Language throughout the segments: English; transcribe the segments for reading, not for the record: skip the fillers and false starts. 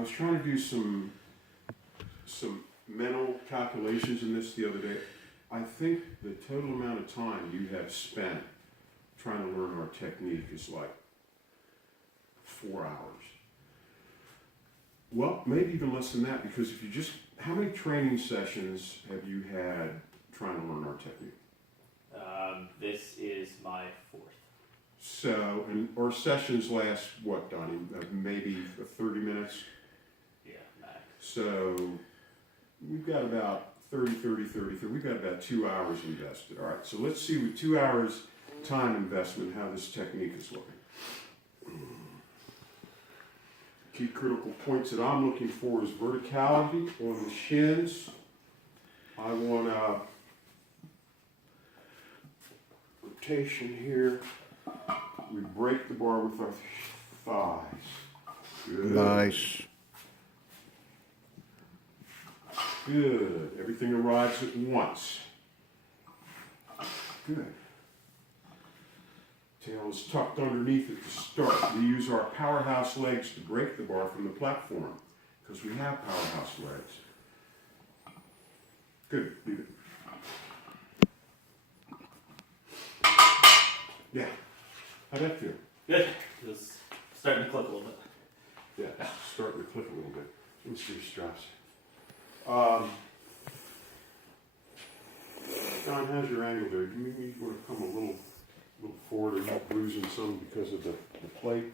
was trying to do some mental calculations in this the other day. I think the total amount of time you have spent trying to learn our technique is like 4 hours. Well, maybe even less than that, because if you just, how many training sessions have you had trying to learn our technique? This is my 4th. So, and our sessions last, what, Donnie, maybe 30 minutes? Yeah, max. So, we've got about 30, we've got about 2 hours invested. All right, so let's see with 2 hours time investment how this technique is looking. Key critical points that I'm looking for is verticality on the shins. I want rotation here. We break the bar with our thighs. Good. Nice. Good. Everything arrives at once. Good. Tail is tucked underneath at the start. We use our powerhouse legs to break the bar from the platform because we have powerhouse legs. Good. Leave it. Yeah. How'd that feel? Good. Just starting to click a little bit. Yeah, starting to click a little bit. Let me see your straps. Don, how's your angle there? Do you want to come a little forward? Are you bruising some because of the plate?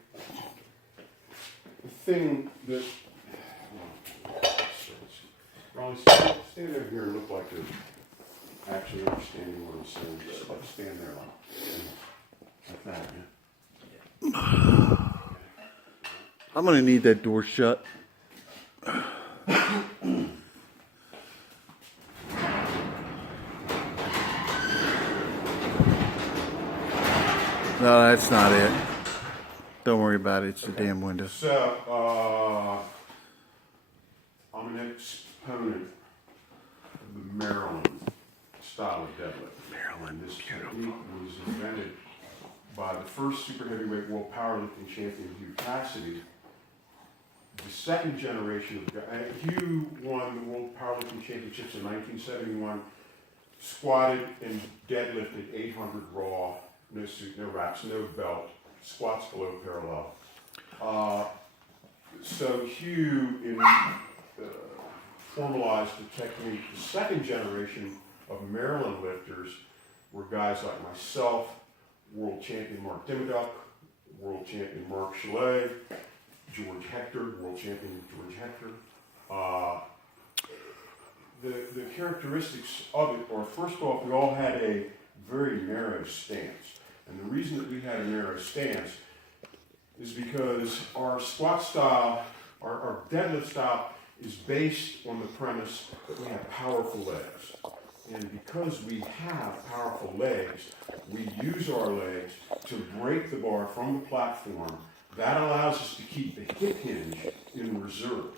The thing that... Ronnie, stand over here and look like you're actually understanding what I'm saying. Just like stand there like that, yeah. I'm gonna need that door shut. No, that's not it. Don't worry about it. It's the damn window. So, I'm an exponent of the Maryland style of deadlift. Maryland, This technique was invented by the first super heavyweight world powerlifting champion, Hugh Cassidy. The second generation of the guy, Hugh won the world powerlifting championships in 1971, squatted and deadlifted 800 raw, no suit, no wraps, no belt, squats below parallel. So Hugh formalized the technique. The second generation of Maryland lifters were guys like myself, world champion Mark Dimmoduck, world champion Mark Chalet, George Hector, world champion George Hector. The characteristics of it are, first off, we all had a very narrow stance. And the reason that we had a narrow stance is because our squat style, our deadlift style is based on the premise that we have powerful legs. And because we have powerful legs, we use our legs to break the bar from the platform. That allows us to keep the hip hinge in reserve.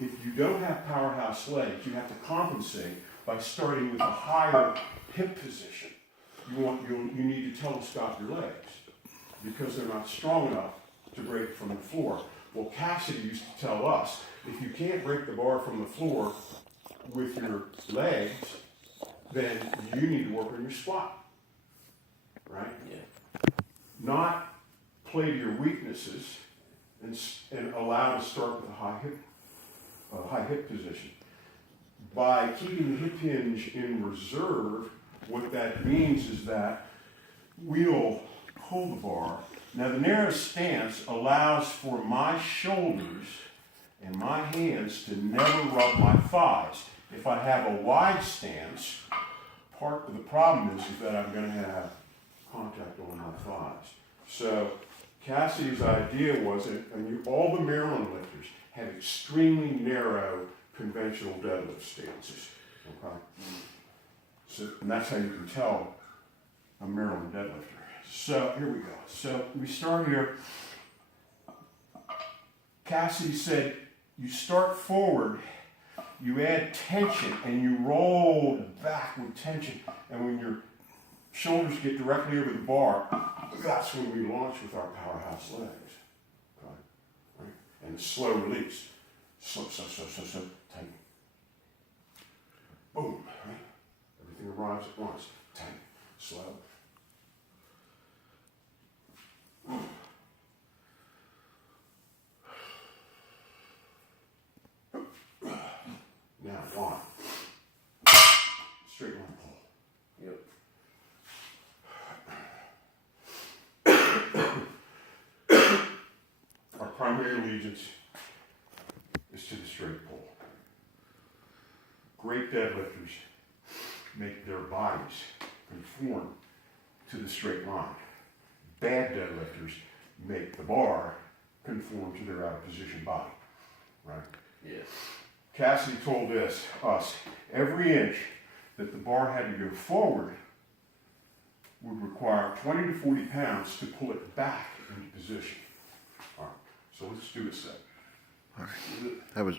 If you don't have powerhouse legs, you have to compensate by starting with a higher hip position. You need to telescope your legs because they're not strong enough to break from the floor. Well, Cassidy used to tell us, if you can't break the bar from the floor with your legs, then you need to work on your squat, right? Yeah. Not play to your weaknesses and allow to start with a high hip position. By keeping the hip hinge in reserve, what that means is that we'll hold the bar. Now the narrow stance allows for my shoulders and my hands to never rub my thighs. If I have a wide stance, part of the problem is that I'm going to have contact on my thighs. So Cassidy's idea was, all the Maryland lifters have extremely narrow conventional deadlift stances. Okay? So, and that's how you can tell a Maryland deadlifter. So here we go. So we start here. Cassidy said, you start forward, you add tension, and you roll back with tension. And when your shoulders get directly over the bar, that's when we launch with our powerhouse legs. Okay? Right? And slow release. Slow, slow, slow, slow, slow, tight. Boom, right? Everything arrives at once. Tight, slow. Now, one. Straight line pull. Yep. Our primary allegiance is to the straight pull. Great deadlifters make their bodies conform to the straight line. Bad deadlifters make the bar conform to their out of position body, right? Yes. Cassidy told us every inch that the bar had to go forward would require 20 to 40 pounds to pull it back into position. All right, so let's do a set. That was